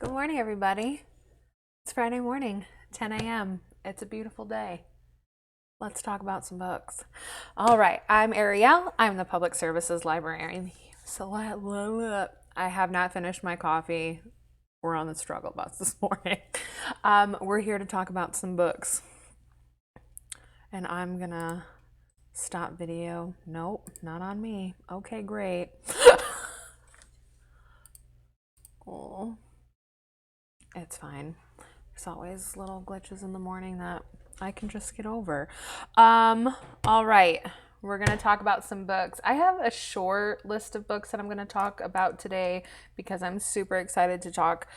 Good morning, everybody. It's Friday morning, 10 a.m. It's a beautiful day. Let's talk about some books. All right, I'm Ariel. I'm the Public Services Librarian. So I have not finished my coffee. We're on the struggle bus this morning. We're here to talk about some books. And I'm gonna stop video. Nope, not on me. Okay, great. Oh, it's fine. There's always little glitches in the morning that I can just get over. All right. We're going to talk about some books. I have a short list of books that I'm going to talk about today because I'm super excited to talk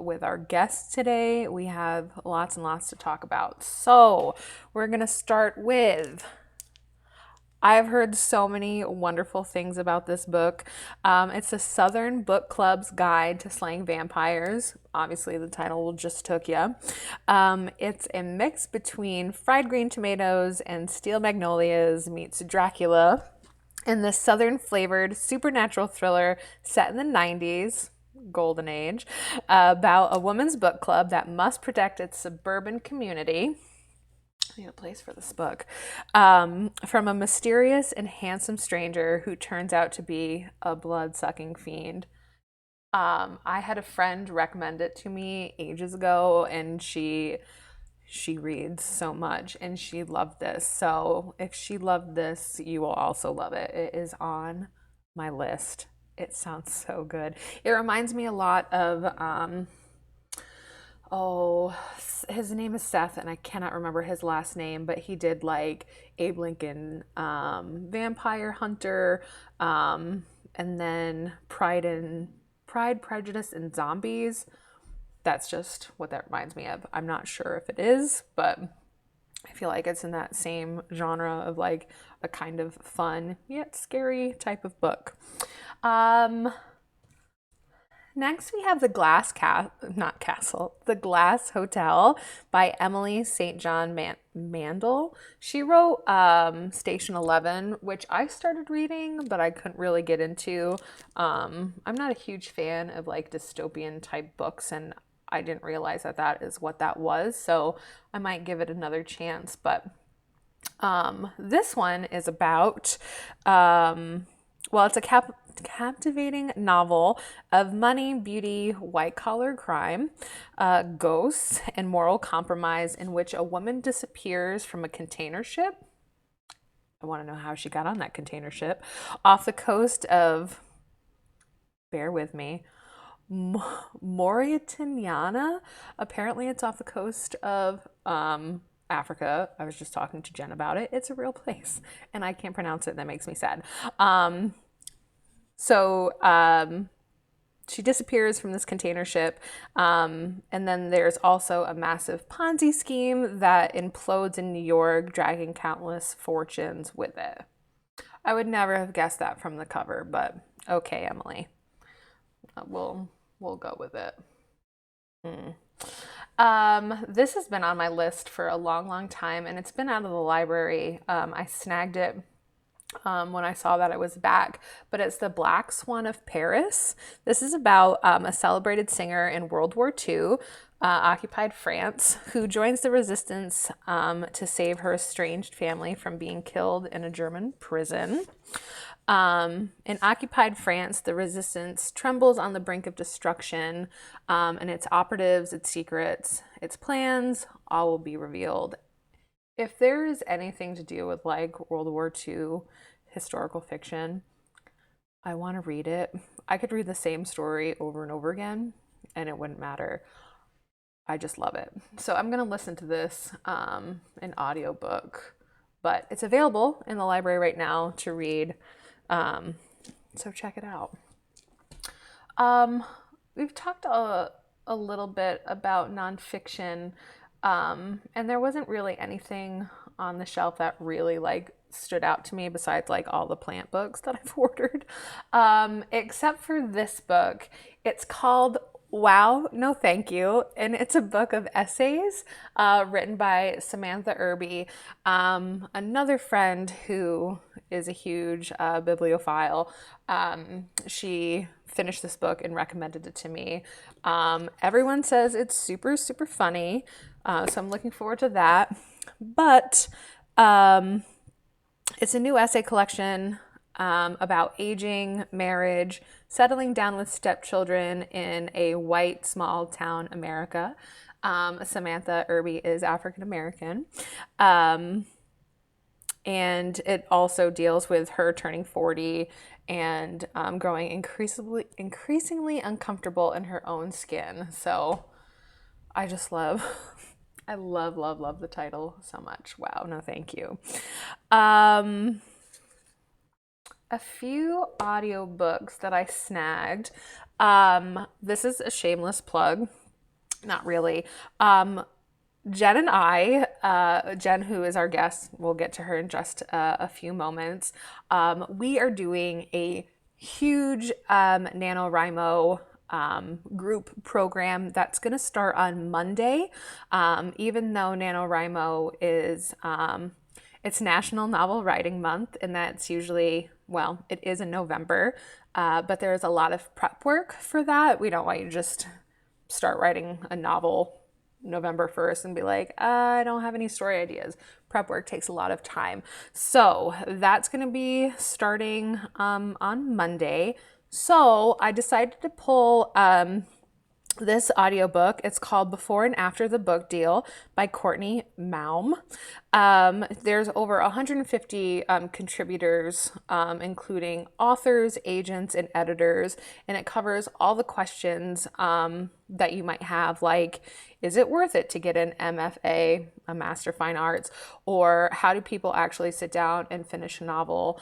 with our guests today. We have lots and lots to talk about. So, we're going to start with I've heard so many wonderful things about this book. It's a Southern Book Club's Guide to Slaying Vampires. Obviously, the title just took you. It's a mix between Fried Green Tomatoes and Steel Magnolias meets Dracula in this Southern flavored supernatural thriller set in the 90s. Golden Age, about a woman's book club that must protect its suburban community. I need a place for this book. From a mysterious and handsome stranger who turns out to be a blood-sucking fiend. I had a friend recommend it to me ages ago, and she reads so much, and she loved this. So if she loved this, you will also love it. It is on my list. It sounds so good. It reminds me a lot of oh, his name is Seth, and I cannot remember his last name, but he did like Abe Lincoln, Vampire Hunter, and then Pride, Prejudice, and Zombies. That's just what that reminds me of. I'm not sure if it is, but I feel like it's in that same genre of like a kind of fun yet scary type of book. Um, Next, we have The Glass Hotel by Emily St. John Mandel. She wrote Station 11, which I started reading, but I couldn't really get into. I'm not a huge fan of like dystopian type books, and I didn't realize that that is what that was. So I might give it another chance. But this one is about it's a captivating novel of money, beauty, white collar crime, ghosts, and moral compromise in which a woman disappears from a container ship. I want to know how she got on that container ship off the coast of, bear with me, Mauritania. Apparently, it's off the coast of Africa. I was just talking to Jen about it. It's a real place, and I can't pronounce it, and that makes me sad. So she disappears from this container ship. And then there's also a massive Ponzi scheme that implodes in New York, dragging countless fortunes with it. I would never have guessed that from the cover, but okay, Emily. We'll go with it. This has been on my list for a long, long time, and it's been out of the library. I snagged it when I saw that it was back, but it's The Black Swan of Paris. This is about a celebrated singer in World War II, occupied France, who joins the resistance to save her estranged family from being killed in a German prison. In occupied France, the resistance trembles on the brink of destruction, and its operatives, its secrets, its plans, all will be revealed. If there is anything to do with like World War II historical fiction, I want to read it. I could read the same story over and over again, and it wouldn't matter. I just love it. So I'm going to listen to this in audiobook, but it's available in the library right now to read. So check it out. We've talked a little bit about nonfiction, and there wasn't really anything on the shelf that really like stood out to me besides like all the plant books that I've ordered, except for this book. It's called Wow, no thank you. And it's a book of essays written by Samantha Irby, another friend who is a huge bibliophile. She finished this book and recommended it to me. Everyone says it's super, super funny, so I'm looking forward to that. But um, it's a new essay collection about aging, marriage, settling down with stepchildren in a white small town America. Samantha Irby is African American. Um, and it also deals with her turning 40 and growing increasingly uncomfortable in her own skin. So I just love, I love the title so much. Wow, no, thank you. Um, a few audiobooks that I snagged. This is a shameless plug, not really. Jen and I, Jen, who is our guest, we'll get to her in just a few moments. We are doing a huge NaNoWriMo group program that's going to start on Monday. Even though NaNoWriMo is it's National Novel Writing Month, and that's usually, well, it is in November, but there's a lot of prep work for that. We don't want you to just start writing a novel November 1st and be like, I don't have any story ideas. Prep work takes a lot of time. So that's going to be starting on Monday. So I decided to pull this audiobook. It's called Before and After the Book Deal by Courtney Maum. There's over 150 contributors, including authors, agents, and editors, and it covers all the questions that you might have, like, is it worth it to get an MFA, a Master of Fine Arts, or how do people actually sit down and finish a novel?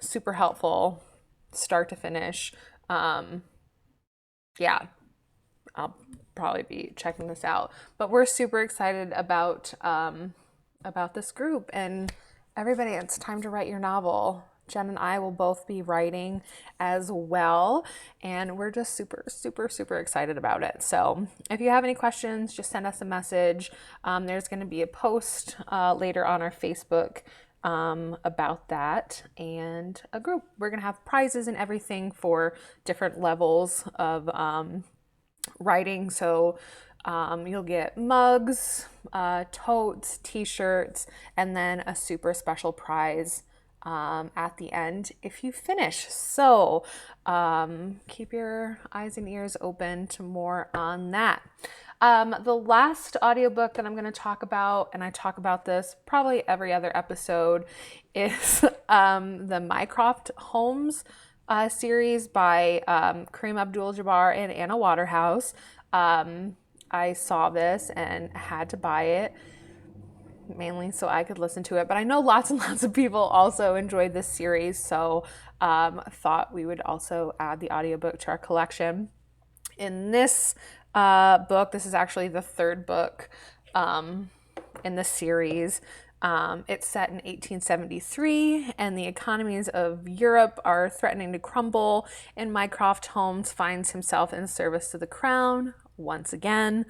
Super helpful, start to finish. Yeah, I'll probably be checking this out. But we're super excited about this group, and everybody. It's time to write your novel. Jen and I will both be writing as well, and we're just super, super, super excited about it. So if you have any questions, just send us a message. There's going to be a post later on our Facebook about that, and a group. We're going to have prizes and everything for different levels of writing. So you'll get mugs, totes, t-shirts, and then a super special prize at the end if you finish. So keep your eyes and ears open to more on that. The last audiobook that I'm going to talk about, and I talk about this probably every other episode, is the Mycroft Holmes series by Kareem Abdul-Jabbar and Anna Waterhouse. I saw this and had to buy it mainly so I could listen to it. But I know lots and lots of people also enjoyed this series, so thought we would also add the audiobook to our collection. In this book, this is actually the third book in the series. It's set in 1873, and the economies of Europe are threatening to crumble, and Mycroft Holmes finds himself in service to the crown once again.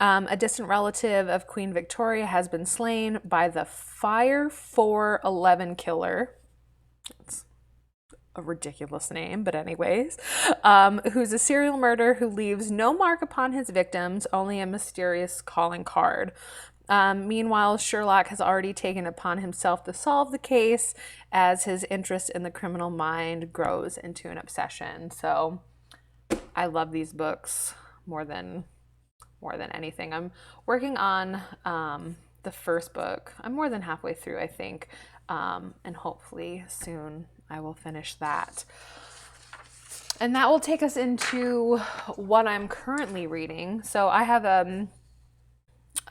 A distant relative of Queen Victoria has been slain by the Fire 411 killer. It's a ridiculous name, but anyways, who's a serial murderer who leaves no mark upon his victims, only a mysterious calling card. Meanwhile, Sherlock has already taken upon himself to solve the case as his interest in the criminal mind grows into an obsession. So I love these books more than anything. I'm working on the first book. I'm more than halfway through, I think, and hopefully soon I will finish that. And that will take us into what I'm currently reading. So I have a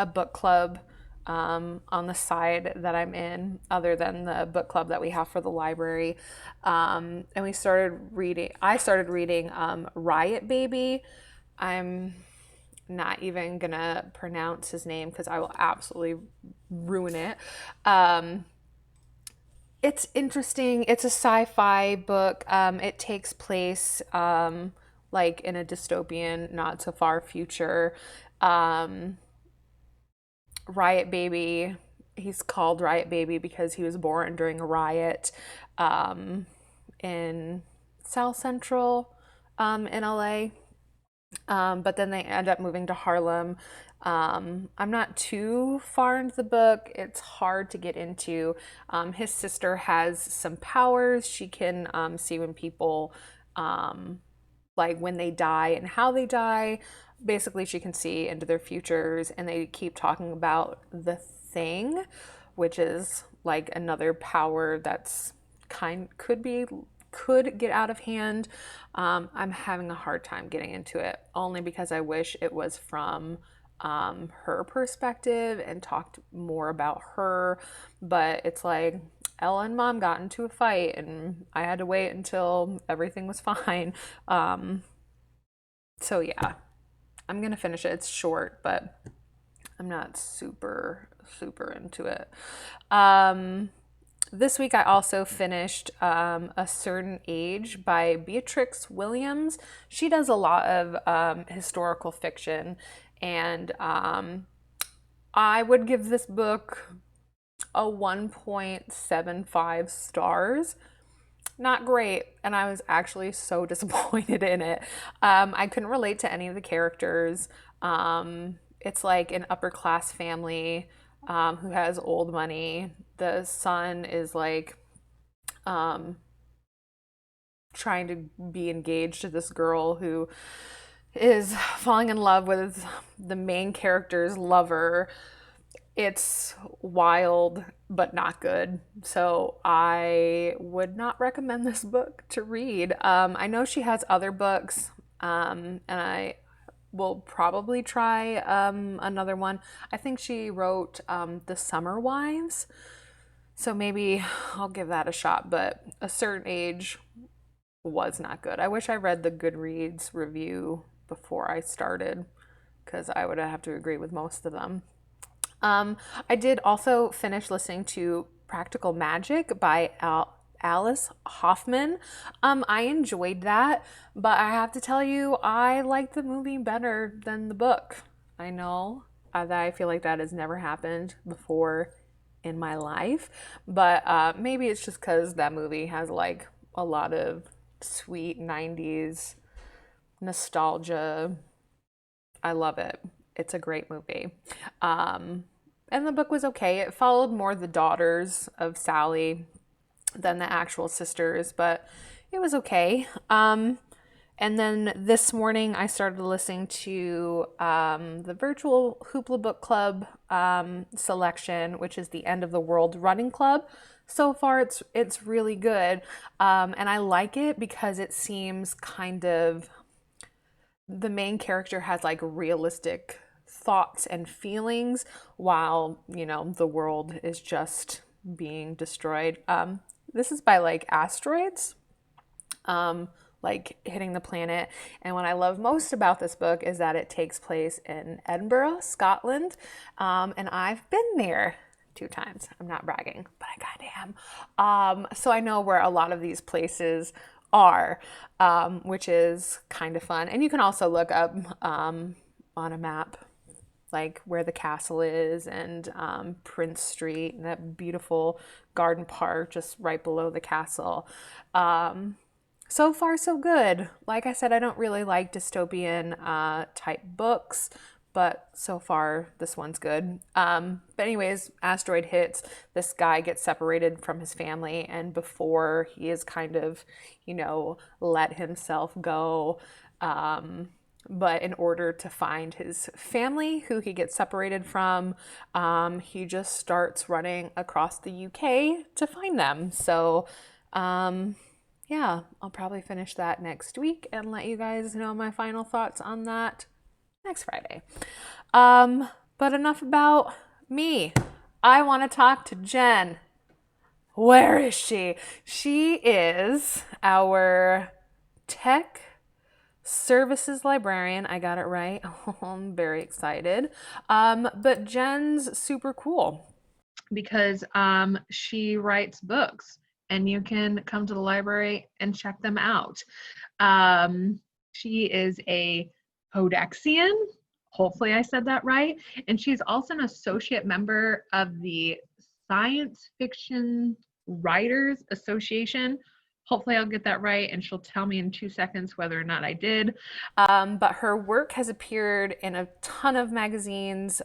book club on the side that I'm in, other than the book club that we have for the library. And I started reading Riot Baby. I'm not even gonna pronounce his name because I will absolutely ruin it. It's interesting. It's a sci-fi book. It takes place like in a dystopian, not so far future. Um, Riot Baby, he's called Riot Baby because he was born during a riot um, in South Central in LA. But then they end up moving to Harlem. I'm not too far into the book. It's hard to get into. His sister has some powers. She can see when people, um, like when they die and how they die. Basically, she can see into their futures, and they keep talking about the thing, which is like another power that's could get out of hand. I'm having a hard time getting into it only because I wish it was from her perspective and talked more about her. But it's like Ella and Mom got into a fight, and I had to wait until everything was fine. Um, so yeah, I'm gonna finish it. It's short, but I'm not super into it. Um, this week I also finished A Certain Age by Beatrix Williams. She does a lot of historical fiction, and I would give this book a 1.75 stars. Not great, and I was actually so disappointed in it. I couldn't relate to any of the characters. It's like an upper class family who has old money. The son is like um, trying to be engaged to this girl who is falling in love with the main character's lover. It's wild, but not good. So I would not recommend this book to read. I know she has other books, and I will probably try another one. I think she wrote The Summer Wives, so maybe I'll give that a shot. But A Certain Age was not good. I wish I read the Goodreads review before I started because I would have to agree with most of them. Um, I did also finish listening to Practical Magic by Alice Hoffman. I enjoyed that, but I have to tell you, I like the movie better than the book. I know that I feel like that has never happened before in my life, but maybe it's just because that movie has like a lot of sweet 90s nostalgia. I love it. It's a great movie. Um, and the book was okay. It followed more the daughters of Sally than the actual sisters, but it was okay. And then this morning, I started listening to the virtual Hoopla Book Club selection, which is the End of the World Running Club. So far, it's really good, and I like it because it seems kind of the main character has like realistic thoughts and feelings while, the world is just being destroyed. This is by like asteroids, like hitting the planet. And what I love most about this book is that it takes place in Edinburgh, Scotland. And I've been there 2 times. I'm not bragging, but I kind of am. So I know where a lot of these places are, which is kind of fun. And you can also look up on a map like where the castle is and Prince Street and that beautiful garden park just right below the castle. So far, so good. Like I said, I don't really like dystopian type books, but so far, this one's good. But, anyways, asteroid hits. This guy gets separated from his family, and before he is kind of, let himself go. But in order to find his family, who he gets separated from, he just starts running across the UK to find them. So, yeah, I'll probably finish that next week and let you guys know my final thoughts on that next Friday. But enough about me. I want to talk to Jen. Where is she? She is our tech services librarian. I got it right. I'm very excited. But Jen's super cool because she writes books and you can come to the library and check them out. She is a Codexian. Hopefully, I said that right. And she's also an associate member of the Science Fiction Writers Association. Hopefully, I'll get that right, and she'll tell me in 2 seconds whether or not I did. But her work has appeared in a ton of magazines,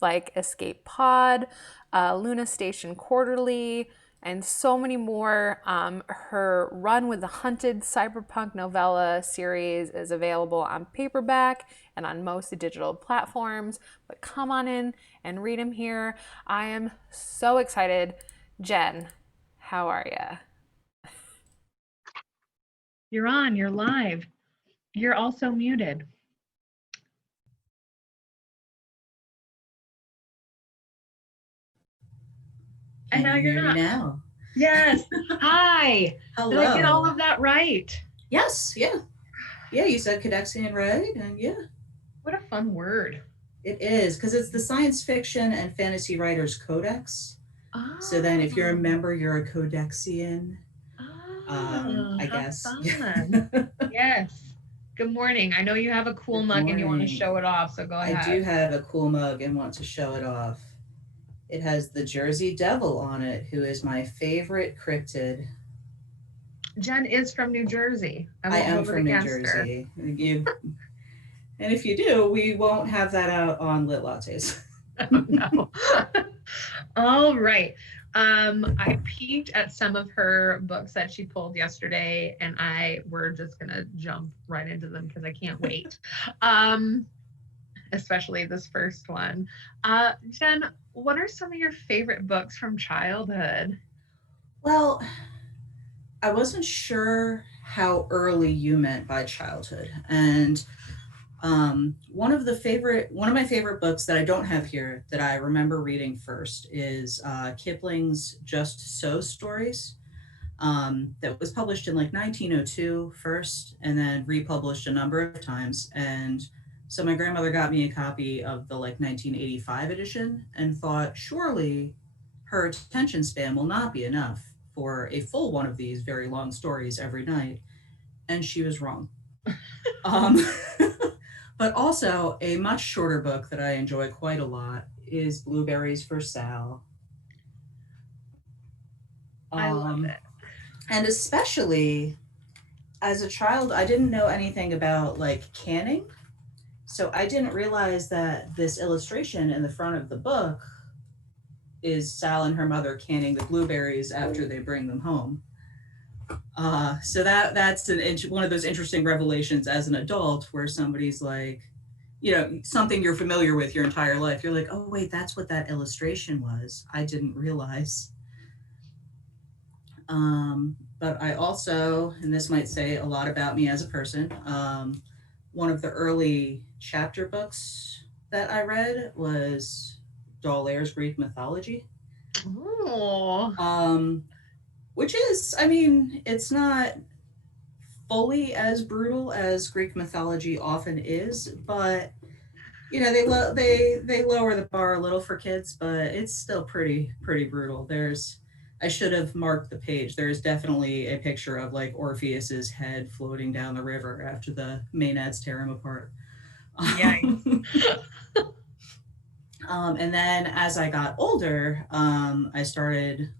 like Escape Pod, Luna Station Quarterly, and so many more. Her run with the Hunted cyberpunk novella series is available on paperback and on most digital platforms. But come on in and read them here. I am so excited. Jen, how are you? You're on, you're live. You're also muted. Can And now you you're hear me not. now? Yes. Hi. Hello. Did I get all of that right? Yes, yeah. Yeah, you said Codexian right, and yeah. What a fun word. It is, because it's the Science Fiction and Fantasy Writers Codex. Oh. So then if you're a member, you're a Codexian. I how guess. fun. Yes. Good morning. I know you have a cool Good mug and you want to morning. show it off, so go ahead. I do have a cool mug and want to show it off. It has the Jersey Devil on it, who is my favorite cryptid. Jen is from New Jersey. I am from New Jersey. And if you do, we won't have that out on Lit Lattes. Oh, no. All right. I peeked at some of her books that she pulled yesterday, and we're just gonna jump right into them because I can't wait. Especially this first one. Jen, what are some of your favorite books from childhood? Well, I wasn't sure how early you meant by childhood, and one of my favorite books that I don't have here that I remember reading first is Kipling's Just So stories. That was published in like 1902 first, and then republished a number of times. And so my grandmother got me a copy of the like 1985 edition, and thought surely her attention span will not be enough for a full one of these very long stories every night. And she was wrong. Um, but also, a much shorter book that I enjoy quite a lot is Blueberries for Sal. I love it. And especially as a child, I didn't know anything about like canning. So I didn't realize that this illustration in the front of the book is Sal and her mother canning the blueberries after they bring them home. So that's one of those interesting revelations as an adult, where somebody's like, something you're familiar with your entire life. You're like, oh wait, that's what that illustration was. I didn't realize. But I also, and this might say a lot about me as a person, one of the early chapter books that I read was D'Aulaire's Greek Mythology. Oh. Which is, I mean, it's not fully as brutal as Greek mythology often is, but they lower the bar a little for kids, but it's still pretty brutal. I should have marked the page. There is definitely a picture of like Orpheus's head floating down the river after the Maenads tear him apart. Yikes. And then as I got older, I started,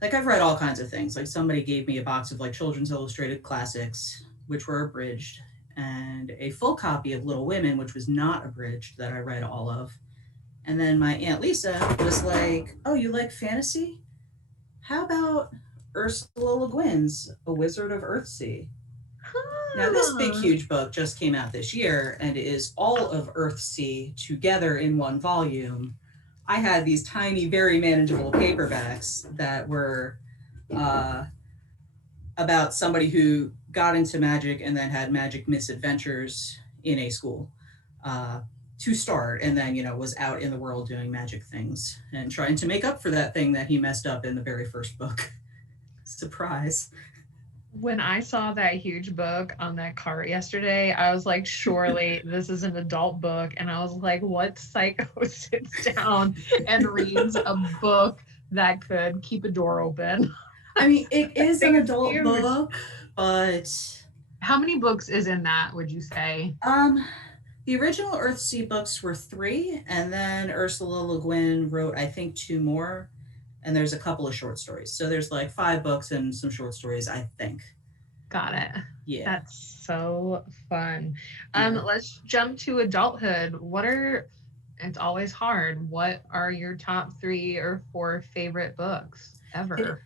like, I've read all kinds of things. Like, somebody gave me a box of like Children's Illustrated classics, which were abridged, and a full copy of Little Women, which was not abridged, that I read all of. And then my Aunt Lisa was like, oh, you like fantasy? How about Ursula Le Guin's A Wizard of Earthsea? Now, this big, huge book just came out this year and is all of Earthsea together in one volume. I had these tiny, very manageable paperbacks that were about somebody who got into magic and then had magic misadventures in a school to start, and then, was out in the world doing magic things and trying to make up for that thing that he messed up in the very first book. Surprise. When I saw that huge book on that cart yesterday, I was like, surely this is an adult book. And I was like, what psycho sits down and reads a book that could keep a door open? I mean, it is an adult book, but How many books is in that, would you say? Um, the original Earthsea books were three, and then Ursula Le Guin wrote, I think, two more, and there's a couple of short stories. So there's like five books and some short stories, I think. Got it. Yeah, That's so fun. yeah. Let's jump to adulthood. It's always hard. What are your top 3 or 4 favorite books It ever?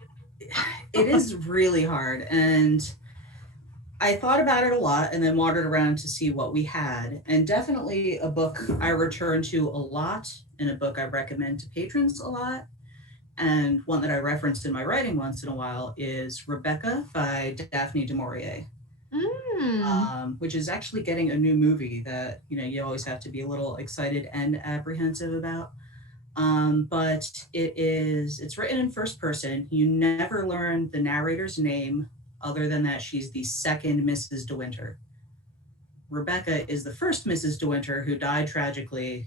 it is really hard, and I thought about it a lot, and then wandered around to see what we had. And definitely a book I return to a lot, and a book I recommend to patrons a lot, and one that I referenced in my writing once in a while is Rebecca by Daphne du Maurier, Mm. which is actually getting a new movie that you always have to be a little excited and apprehensive about. But it's written in first person. You never learn the narrator's name other than that she's the second Mrs. De Winter. Rebecca is the first Mrs. De Winter who died tragically.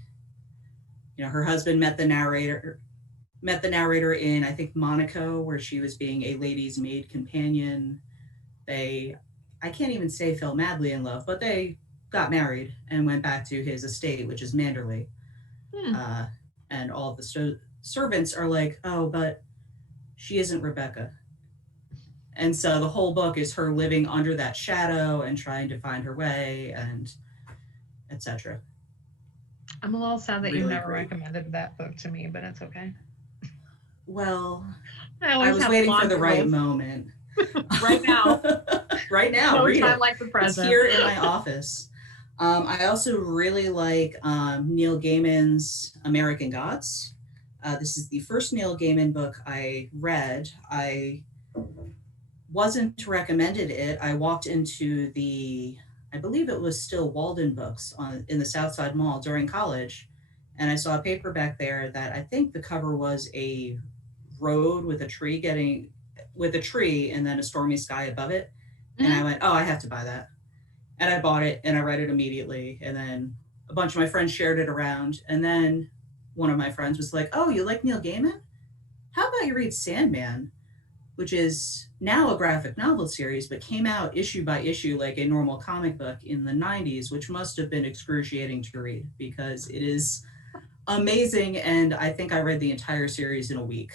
Her husband met the narrator in, I think, Monaco, where she was being a lady's maid companion. They, I can't even say fell madly in love, but they got married and went back to his estate, which is Manderley. Hmm. Uh, and all of the servants are like, oh, but she isn't Rebecca. And so the whole book is her living under that shadow and trying to find her way and etc. I'm a little sad that you've Really never great. recommended that book to me, but it's okay. Well, I I always was have a waiting for the laundry right list moment. right now. Right now, No read time it. like the It's present. here in my office. I also really like Neil Gaiman's American Gods. This is the first Neil Gaiman book I read. I wasn't recommended it. I walked into I believe it was still Walden Books in the Southside Mall during college, and I saw a paperback there that I think the cover was a road with a tree and then a stormy sky above it. And I Mhm. went, oh, I have to buy that. And I bought it and I read it immediately. And then a bunch of my friends shared it around. And then one of my friends was like, oh, you like Neil Gaiman? How about you read Sandman, which is now a graphic novel series, but came out issue by issue like a normal comic book in the 90s, which must have been excruciating to read because it is amazing. And I think I read the entire series in a week.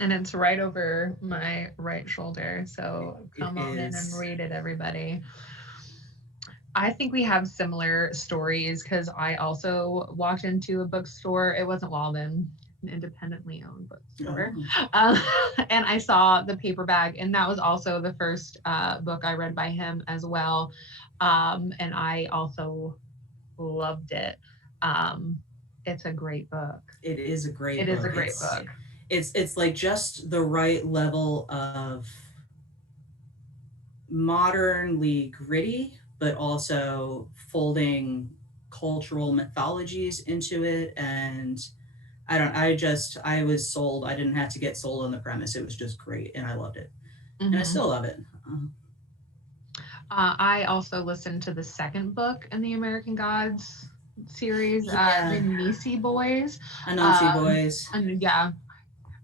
And it's right over my right shoulder. So It come on in and is. read it, everybody. I think we have similar stories because I also walked into a bookstore. It wasn't Walden, an independently owned bookstore. Oh, Um, and I saw the paperback, and that was also the first book I read by him as well. And I also loved it. Um, it's a great book. it is a great It is a book. great book. It's like just the right level of modernly gritty, but also folding cultural mythologies into it. And I was sold. I didn't have to get sold on the premise. It was just great. And I loved it. And I Mm-hmm. still love it. I also listened to the second book in the American Gods series, the Yeah. Nisi Boys. Anansi Boys. And yeah,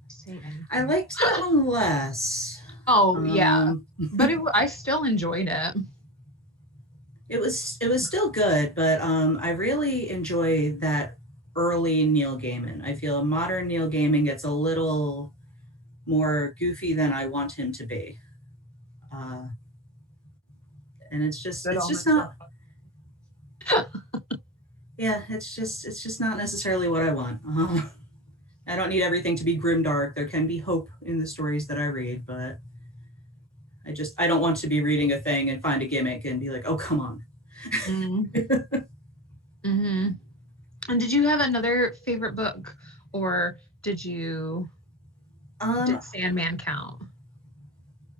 say I anything. liked that one less. Oh yeah, Um, but I still enjoyed it. it was still good, but I really enjoy that early Neil Gaiman. I feel modern Neil Gaiman gets a little more goofy than I want him to be, uh, and it's just Good it's just omens. not. Yeah, it's just not necessarily what I want. I don't need everything to be grimdark. There can be hope in the stories that I read, but I don't want to be reading a thing and find a gimmick and be like, oh come on. Mm. Mm-hmm. And did you have another favorite book, or um, did Sandman count?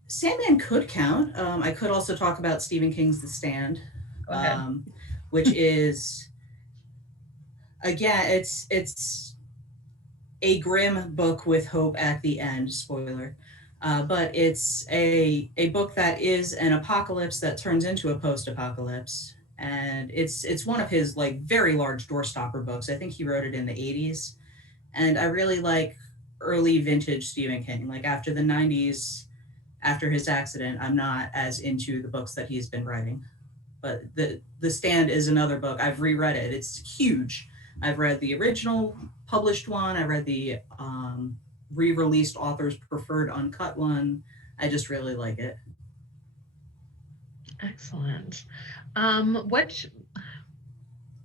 Sandman could count. I could also talk about Stephen King's The Stand, Go ahead. which is again, it's a grim book with hope at the end. Spoiler. But it's a book that is an apocalypse that turns into a post-apocalypse, and it's one of his like very large doorstopper books. I think he wrote it in the 80s, and I really like early vintage Stephen King. Like after the 90s, after his accident, I'm not as into the books that he's been writing. But the Stand is another book. I've reread it. It's huge. I've read the original published one. I read the re-released author's preferred uncut one. I just really like it. Excellent. Which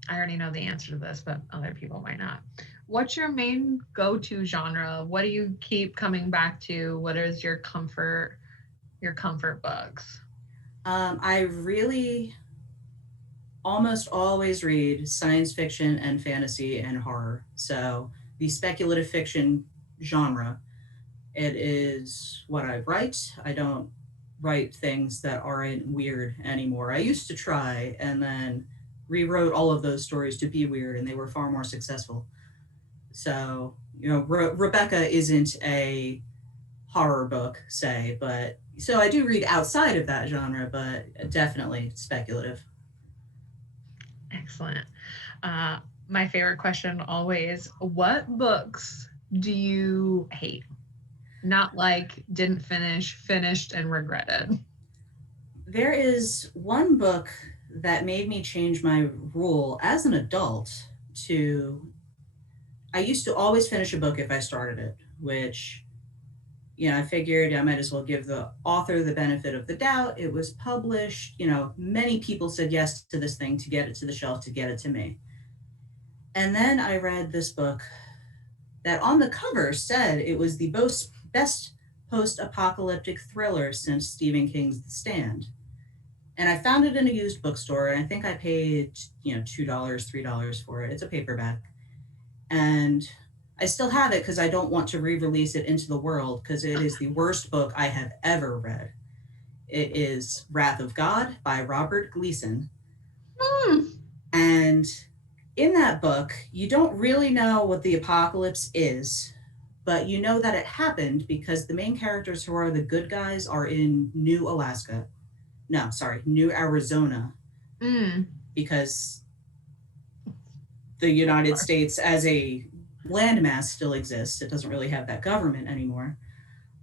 I already know the answer to this, but other people might not. What's your main go-to genre? What do you keep coming back to? What is your comfort books? I really almost always read science fiction and fantasy and horror. So the speculative fiction genre, it is what I write. I don't write things that aren't weird anymore. I used to try and then rewrote all of those stories to be weird, and they were far more successful. So, Rebecca isn't a horror book, say, but so I do read outside of that genre, but definitely speculative. Excellent. My favorite question always, what books do you hate? Not like didn't finish, finished and regretted. There is one book that made me change my rule as an adult to I used to always finish a book if I started it, which I figured I might as well give the author the benefit of the doubt. It was published, many people said yes to this thing to get it to the shelf, to get it to me. And then I read this book that on the cover said it was the best post apocalyptic thriller since Stephen King's The Stand. And I found it in a used bookstore, and I think I paid, $2, $3 for it. It's a paperback. And I still have it because I don't want to re-release it into the world because it is the worst book I have ever read. It is Wrath of God by Robert Gleason. And in that book, you don't really know what the apocalypse is, but you know that it happened because the main characters who are the good guys are in New Arizona. Because the United States as a landmass still exists. It doesn't really have that government anymore.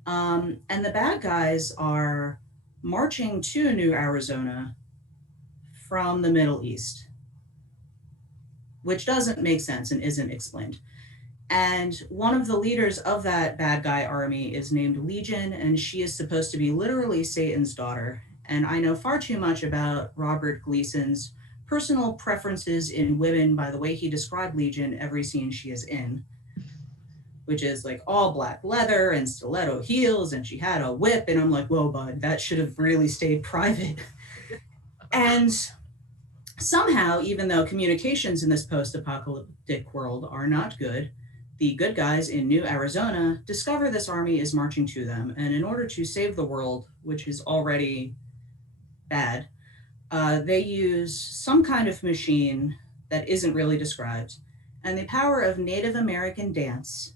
And the bad guys are marching to New Arizona from the Middle East, which doesn't make sense and isn't explained. And one of the leaders of that bad guy army is named Legion, and she is supposed to be literally Satan's daughter. And I know far too much about Robert Gleason's personal preferences in women by the way he described Legion every scene she is in, which is like all black leather and stiletto heels, and she had a whip, and I'm like, whoa, bud, that should have really stayed private. And somehow, even though communications in this post-apocalyptic world are not good, the good guys in New Arizona discover this army is marching to them, and in order to save the world, which is already bad, they use some kind of machine that isn't really described, and the power of Native American dance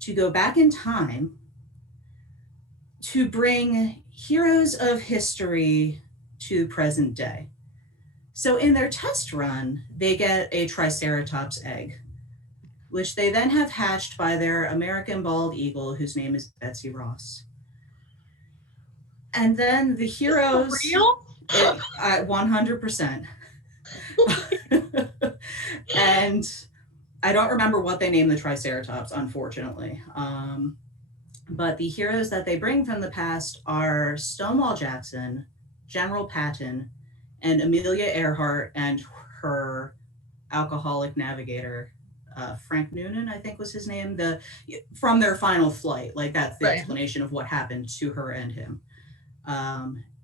to go back in time to bring heroes of history to present day. So in their test run, they get a Triceratops egg, which they then have hatched by their American bald eagle, whose name is Betsy Ross. And then the heroes... Real? 100%. And I don't remember what they named the Triceratops, unfortunately. But the heroes that they bring from the past are Stonewall Jackson, General Patton, and Amelia Earhart and her alcoholic navigator, Frank Noonan, I think was his name, from their final flight. Like that's the Right. explanation of what happened to her and him.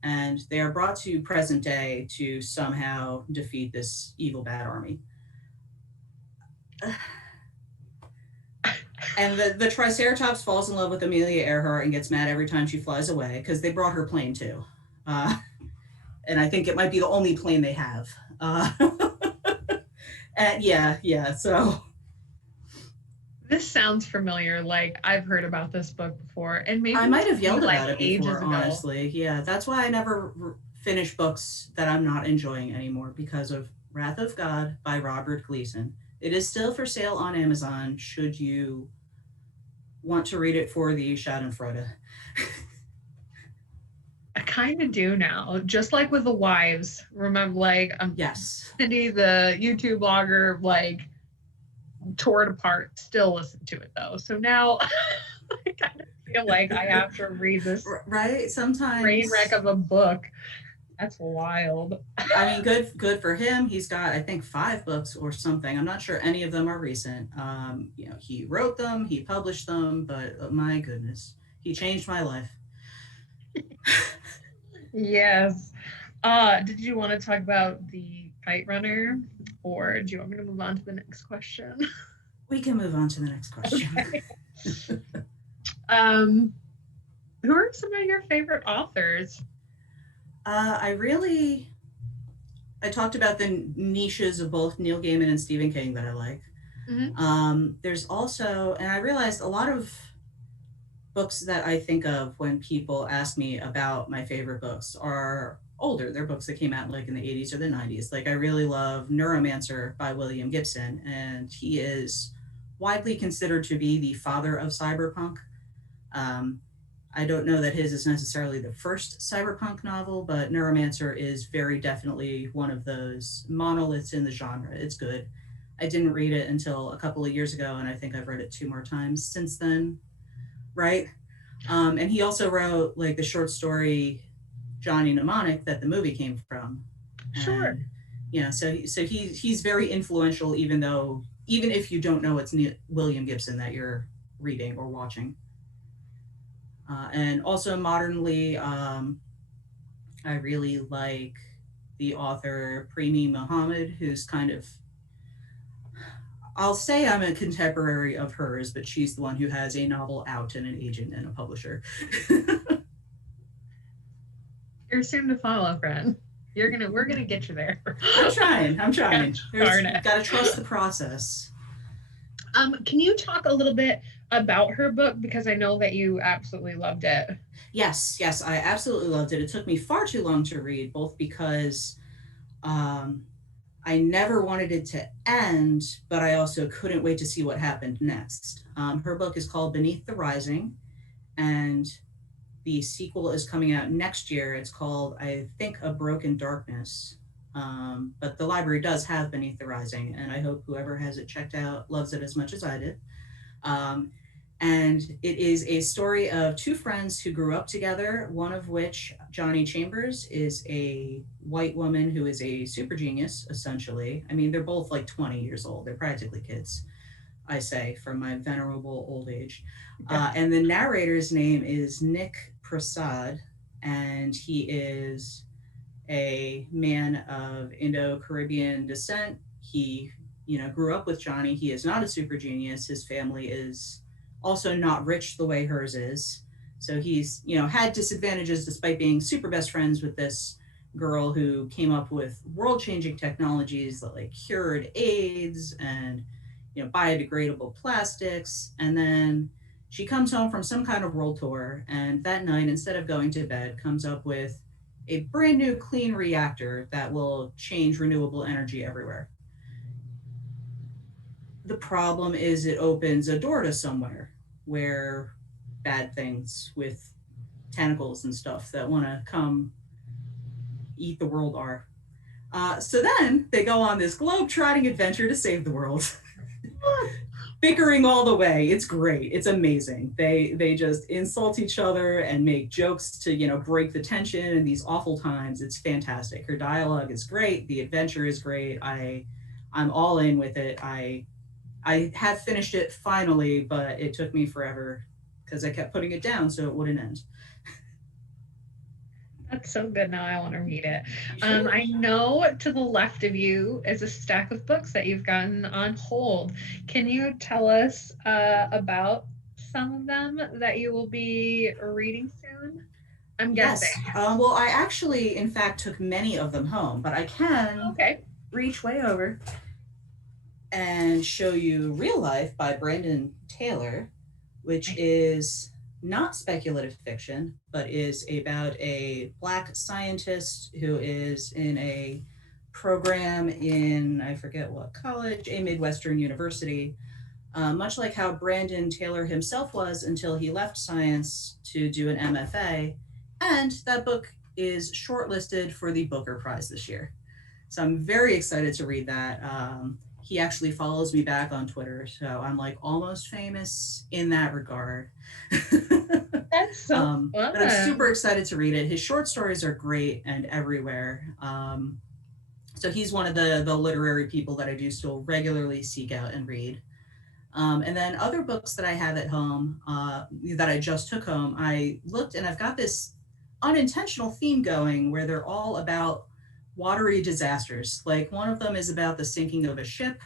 And they are brought to present day to somehow defeat this evil bad army. And the Triceratops falls in love with Amelia Earhart and gets mad every time she flies away because they brought her plane too. And I think it might be the only plane they have. And yeah, so. This sounds familiar. Like I've heard about this book before, and maybe I might have yelled like about it before, honestly. Yeah, that's why I never finish books that I'm not enjoying anymore because of Wrath of God by Robert Gleason. It is still for sale on Amazon should you want to read it for the Schadenfreude. I kind of do now, just like with the wives. Remember, like Yes. Cindy, the YouTube blogger, like tore it apart. Still listen to it though. So now I kind of feel like I have to read this Right? train Sometimes. wreck of a book. That's wild. I mean, good for him. He's got, I think, 5 books or something. I'm not sure any of them are recent. He wrote them, he published them, but my goodness, he changed my life. Yes. Did you want to talk about the kite runner, or do you want me to move on to the next question? We can move on to the next question. Okay. Um, who are some of your favorite authors? I talked about the niches of both Neil Gaiman and Stephen King that I like. Mhm. There's also, and I realized a lot of books that I think of when people ask me about my favorite books are older. They're books that came out like in the 80s or the 90s. Like I really love Neuromancer by William Gibson, and he is widely considered to be the father of cyberpunk. Um, I don't know that his is necessarily the first cyberpunk novel, but Neuromancer is very definitely one of those monoliths in the genre. It's good. I didn't read it until a couple of years ago, and I think I've read it 2 more times since then. Right? And he also wrote like the short story Johnny Mnemonic that the movie came from, Sure. and so he's very influential, even if you don't know it's William Gibson that you're reading or watching. And also modernly, I really like the author Premi Muhammad, who's kind of, I'll say I'm a contemporary of hers, but she's the one who has a novel out and an agent and a publisher. You're soon to follow, friend. We're gonna get you there. I'm trying. I'm trying. Darn it. Got to trust the process. Can you talk a little bit about her book, because I know that you absolutely loved it. Yes, I absolutely loved it. It took me far too long to read, both because um, I never wanted it to end, but I also couldn't wait to see what happened next. Her book is called Beneath the Rising, and the sequel is coming out next year. It's called, I think, A Broken Darkness. But the library does have Beneath the Rising, and I hope whoever has it checked out loves it as much as I did. Um, and it is a story of 2 friends who grew up together, one of which, Johnny Chambers, is a white woman who is a super genius, essentially. I mean, they're both like 20 years old. They're practically kids, I say, from my venerable old age. And the narrator's name is Nick Prasad, and he is a man of Indo-Caribbean descent. He, grew up with Johnny. He is not a super genius. His family is also not rich the way hers is. So he's, had disadvantages despite being super best friends with this girl who came up with world-changing technologies that like cured AIDS and, biodegradable plastics. And then she comes home from some kind of world tour, and that night, instead of going to bed, comes up with a brand new clean reactor that will change renewable energy everywhere. The problem is it opens a door to somewhere where bad things with tentacles and stuff that want to come eat the world are. So then they go on this globe-trotting adventure to save the world. Bickering all the way. It's great. It's amazing. They just insult each other and make jokes to, break the tension in these awful times. It's fantastic. Her dialogue is great. The adventure is great. I'm all in with it. I have finished it finally, but it took me forever because I kept putting it down so it wouldn't end. That's so good. Now I want to read it. Sure. I know to the left of you is a stack of books that you've gotten on hold. Can you tell us about some of them that you will be reading soon? I'm guessing. Yes. Well, I actually, in fact, took many of them home, but I can Okay. reach way over and show you Real Life by Brandon Taylor, which is not speculative fiction, but is about a Black scientist who is in a program in, I forget what college, a Midwestern university, much like how Brandon Taylor himself was until he left science to do an MFA. And that book is shortlisted for the Booker Prize this year. So I'm very excited to read that. He actually follows me back on Twitter, so I'm like almost famous in that regard. That's so But I'm super fun. excited to read it. His short stories are great and everywhere. So he's one of the literary people that I do still regularly seek out and read. And then other books that I have at home that I just took home, I looked and I've got this unintentional theme going where they're all about watery disasters. Like one of them is about the sinking of a ship.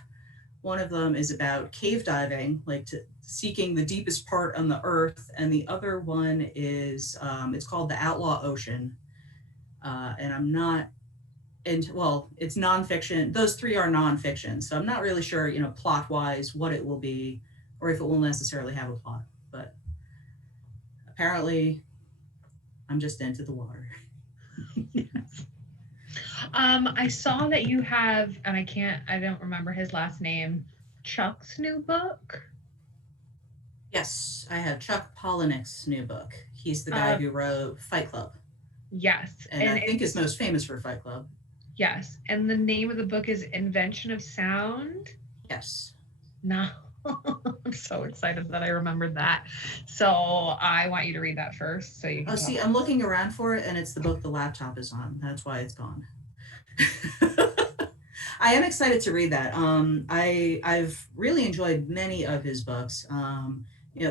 One of them is about cave diving, like seeking the deepest part on the earth. And the other one is, it's called The Outlaw Ocean. And I'm not, and well, it's nonfiction. Those three are nonfiction. So I'm not really sure, plot wise, what it will be or if it will necessarily have a plot. But apparently, I'm just into the water. Yes. I saw that you have, and I don't remember his last name, Chuck's new book. Yes, I have Chuck Palahniuk's new book. He's the guy Uh, who wrote Fight Club, yes, and and I think is most famous for Fight Club. yes, and the name of the book is Invention of Sound. Yes. No, I'm so excited that I remembered that. So I want you to read that first, so you Oh, can talk. see, I'm looking around for it, and it's the book the laptop is on. That's why it's gone. I am excited to read that. I've really enjoyed many of his books.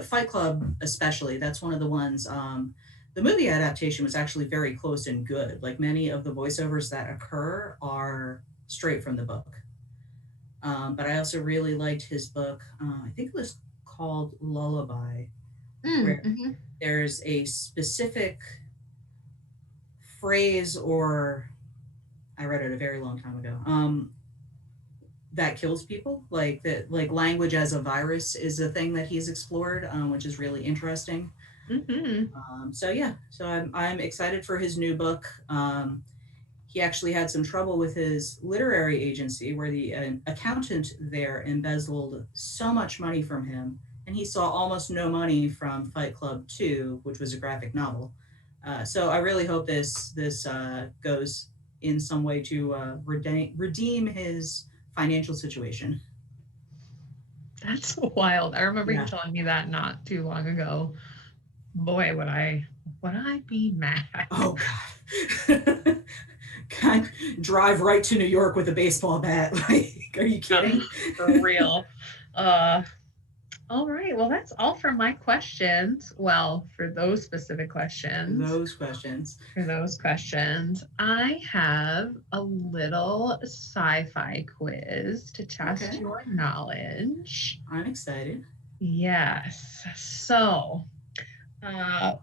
Fight Club especially. That's one of the ones. The movie adaptation was actually very close and good. Like many of the voiceovers that occur are straight from the book. But I also really liked his book. I think it was called Lullaby, where Mm-hmm. there's a specific phrase, or I read it a very long time ago. That kills people, like that, like language as a virus is a thing that he's explored, which is really interesting. Mm-hmm. So yeah, so I'm excited for his new book. He actually had some trouble with his literary agency where the accountant there embezzled so much money from him, and he saw almost no money from Fight Club 2, which was a graphic novel. So I really hope this goes in some way to redeem his financial situation. That's so wild. I remember you Yeah. telling me that not too long ago. Boy, would I be mad. Oh God. Can't drive right to New York with a baseball bat. Like, are you kidding? For real. Uh, all right. Well, that's all for my questions. Well, for those specific questions. Those questions. For those questions, I have a little sci-fi quiz to test Okay. your knowledge. I'm excited. Yes. So,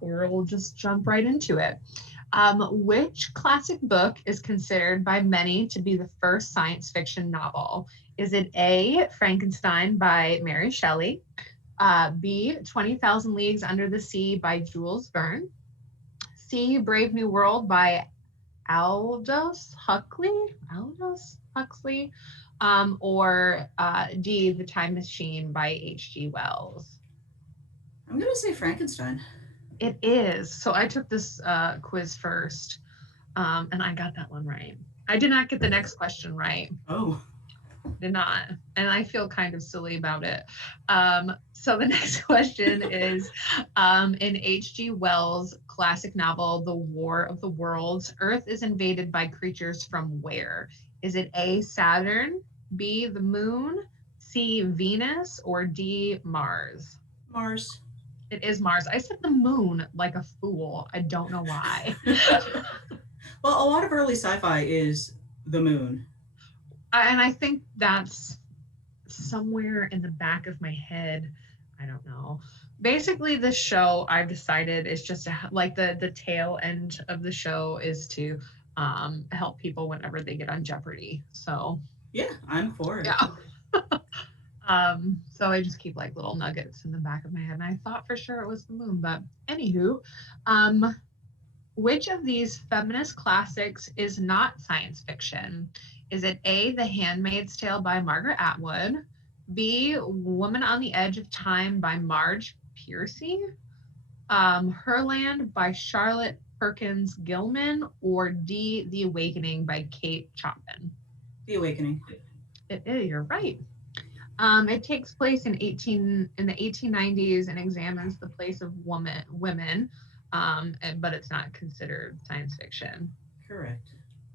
we'll just jump right into it. Which classic book is considered by many to be the first science fiction novel? Is it A, Frankenstein by Mary Shelley, B, 20,000 Leagues Under the Sea by Jules Verne, C, Brave New World by Aldous Huxley, or D, The Time Machine by H.G. Wells? I'm gonna say Frankenstein. It is. So I took this quiz first, and I got that one right. I did not get the next question right. Oh. Did not. And I feel kind of silly about it. So the next question is in H.G. Wells' classic novel, The War of the Worlds, Earth is invaded by creatures from where? Is it A, Saturn, B, the moon, C, Venus, or D, Mars? Mars. It is Mars. I said the moon like a fool. I don't know why. Well, a lot of early sci-fi is the moon. And I think that's somewhere in the back of my head. I don't know. Basically, this show I've decided is just like the tail end of the show is to help people whenever they get on Jeopardy. So Yeah, I'm for it. yeah. So I just keep like little nuggets in the back of my head. And I thought for sure it was the moon, but anywho, which of these feminist classics is not science fiction? Is it A, The Handmaid's Tale by Margaret Atwood, B, Woman on the Edge of Time by Marge Piercy, Herland by Charlotte Perkins Gilman, or D, The Awakening by Kate Chopin? The Awakening. You're right. It takes place in the 1890s and examines the place of women, but it's not considered science fiction. Correct.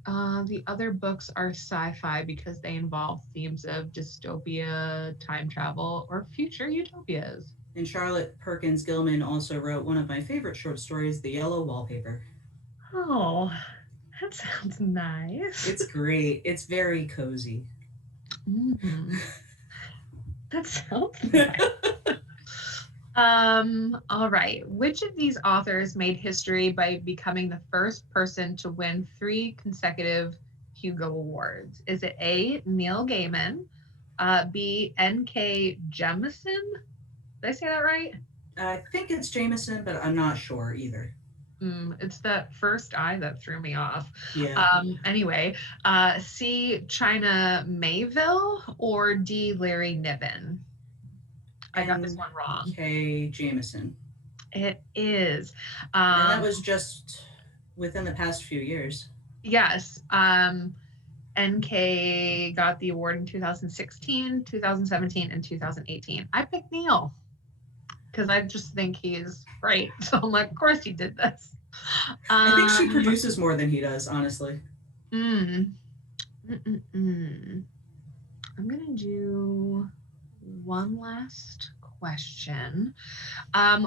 The other books are sci-fi because they involve themes of dystopia, time travel, or future utopias. And Charlotte Perkins Gilman also wrote one of my favorite short stories, The Yellow Wallpaper. Oh, that sounds nice. It's great. It's very cozy. That sounds nice. All right. Which of these authors made history by becoming the first person to win 3 consecutive Hugo Awards? Is it A, Neil Gaiman, B, N.K. Jemisin? Did I say that right? I think it's Jameson, but I'm not sure either. It's that first I that threw me off. Yeah. Anyway, C, China Mayville, or D, Larry Niven? I got this one wrong. K. Jameson. It is. And that was just within the past few years. Yes. NK got the award in 2016, 2017, and 2018. I picked Neil because I just think he's right. So I'm like, of course he did this. I think she produces more than he does, honestly. I'm going to do one last question.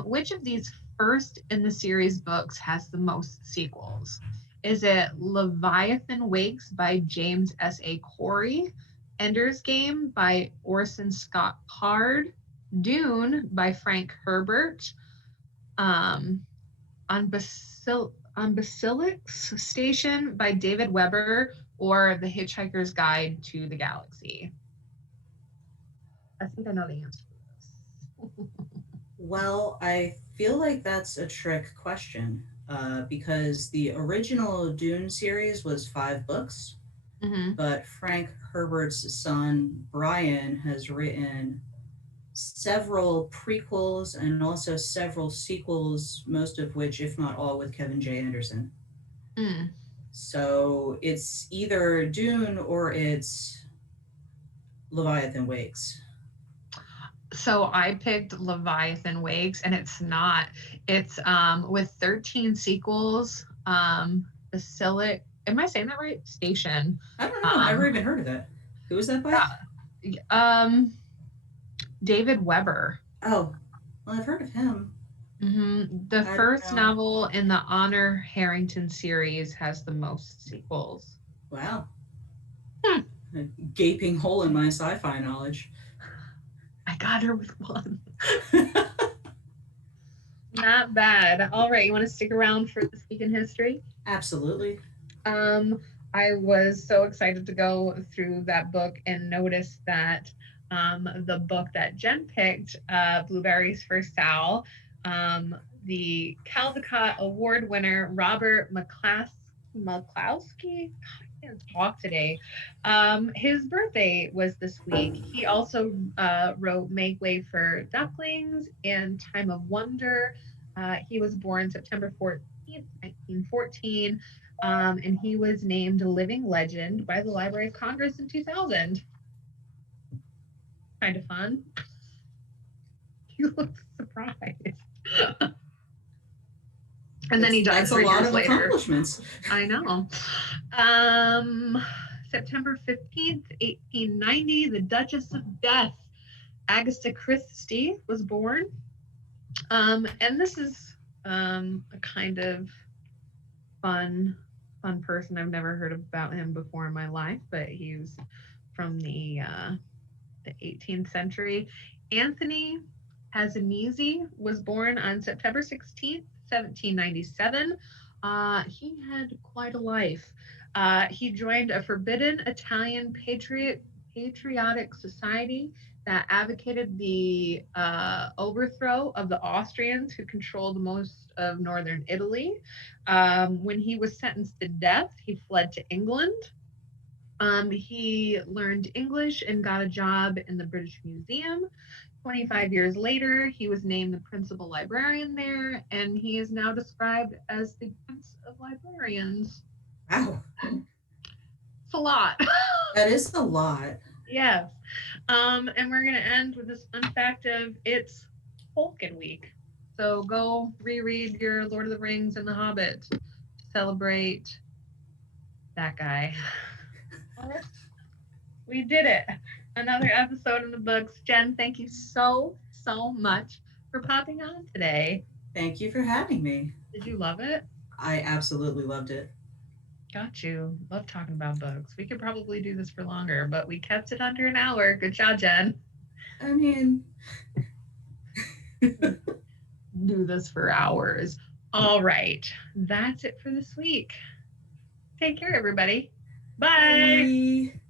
Which of these first in the series books has the most sequels? Is it Leviathan Wakes by James S.A. Corey, Ender's Game by Orson Scott Card, Dune by Frank Herbert, on Basilic's Station by David Weber, or The Hitchhiker's Guide to the Galaxy? I think I know the answer to this. Well, I feel like that's a trick question because the original Dune series was 5 books, but Frank Herbert's son, Brian, has written several prequels and also several sequels, most of which, if not all, with Kevin J. Anderson. So it's either Dune or it's Leviathan Wakes. So I picked Leviathan Wakes, and it's not. It's with 13 sequels. Basilic. Am I saying that right? Station. I don't know. I've never even heard of that. Who is that by? David Weber. Oh, well, I've heard of him. The first novel in the Honor Harrington series has the most sequels. Wow. A gaping hole in my sci-fi knowledge. I got her with one. Not bad. All right, you want to stick around for This Week in History? Absolutely. I was so excited to go through that book and notice that the book that Jen picked, Blueberries for Sal, the Caldecott Award winner, Robert McCloskey, I can't talk today. His birthday was this week. He also wrote Make Way for Ducklings and Time of Wonder. He was born September 14th, 1914, and he was named a living legend by the Library of Congress in 2000. Kind of fun. You look surprised. And then he died 3 years later. Accomplishments. I know. September 15th, 1890, the Duchess of Death, Agatha Christie, was born. And this is a kind of fun person. I've never heard about him before in my life, but he was from the 18th century. Anthony Hazanesi was born on September 16th, 1797. He had quite a life. He joined a forbidden Italian patriotic society that advocated the overthrow of the Austrians who controlled most of northern Italy. When he was sentenced to death, he fled to England. He learned English and got a job in the British Museum. 25 years later, he was named the principal librarian there, and he is now described as the Prince of Librarians. Wow, It's a lot. that is a lot. Yes. And we're going to end with this fun fact of it's Tolkien Week. So go reread your Lord of the Rings and The Hobbit. Celebrate that guy. All right. We did it. Another episode in the books. Jen, thank you so much for popping on today. Thank you for having me. Did you love it? I absolutely loved it. Got you. Love talking about books. We could probably do this for longer, but we kept it under an hour. Good job, Jen. I mean, Do this for hours. All right. That's it for this week. Take care, everybody. Bye. bye.